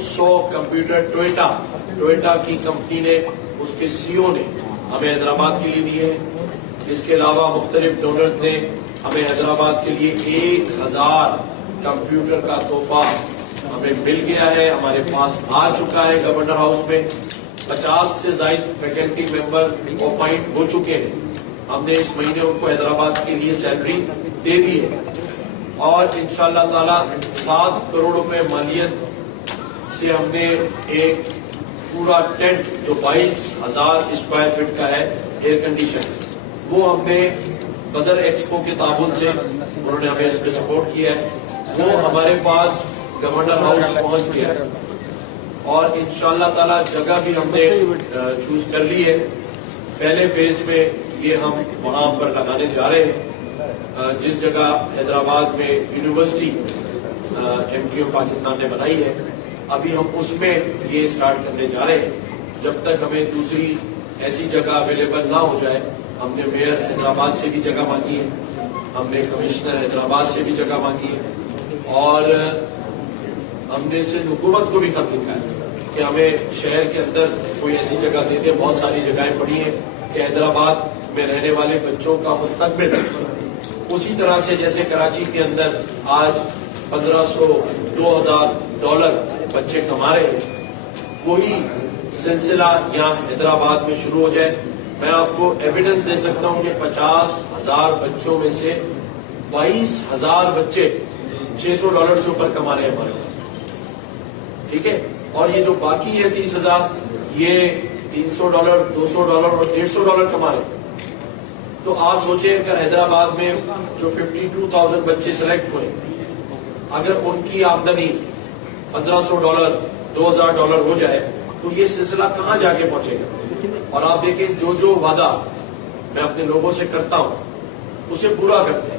100 computer Toyota की company ने, उसके सीईओ ने हमें हैदराबाद के लिए दिए। इसके अलावा मुख्तलिफ डोनर्स ने हमें हैदराबाद के लिए 1000 कंप्यूटर का तोहफा हमें मिल गया है, हमारे पास आ चुका है। गवर्नर हाउस में 50 से ज्यादा फैकल्टी मेंबर अपॉइंट हो चुके हैं। हमने इस महीने उनको हैदराबाद के लिए सैलरी दे दी है और इंशाअल्लाह ताला 7 करोड़ रुपए मालियत से हमने एक पूरा टेंट जो 22,000 स्क्वायर फीट का है एयर कंडीशन, वो हमने बदर एक्सपो के ताबून से उन्होंने हमें इस पे सपोर्ट किया है। वो हमारे पास गवर्नर हाउस पहुंच गया है और इंशाअल्लाह ताला जगह भी हमने चूज कर ली है। पहले फेज में ये हम वहां पर लगाने जा रहे हैं जिस जगह हैदराबाद में यूनिवर्सिटी MTU पाकिस्तान ने बनाई है। अभी हम उसमें ये स्टार्ट करने जा रहे हैं। जब तक हमें दूसरी ऐसी जगह अवेलेबल ना हो जाए, हमने मेयर हैदराबाद से भी जगह मांगी है, हमने कमिश्नर हैदराबाद से भी जगह मांगी है और हमने सिर्फ हुकूमत को भी खत लिखा है कि हमें शहर के अंदर कोई ऐसी जगह दे दे। बहुत सारी जगहें पड़ी हैं कि हैदराबाद में रहने वाले बच्चों का मुस्तकबिल उसी तरह से जैसे कराची के अंदर आज 1500-2000 डॉलर बच्चे कमा रहे हैं, वही सिलसिला यहाँ हैदराबाद में शुरू हो जाए। मैं आपको एविडेंस दे सकता हूँ कि 50,000 बच्चों में से 22,000 बच्चे $600 से ऊपर कमा रहे हैं हमारे पास, ठीक है। और ये जो बाकी है 30,000, ये $300, $200 और $150 कमा रहे हैं। तो आप सोचें अगर हैदराबाद में जो 52,000 बच्चे सिलेक्ट हुए, अगर उनकी आमदनी $1,500, $2,000 हो जाए तो ये सिलसिला कहाँ जाके पहुंचेगा। और आप देखें जो वादा मैं अपने लोगों से करता हूं उसे पूरा करते हैं।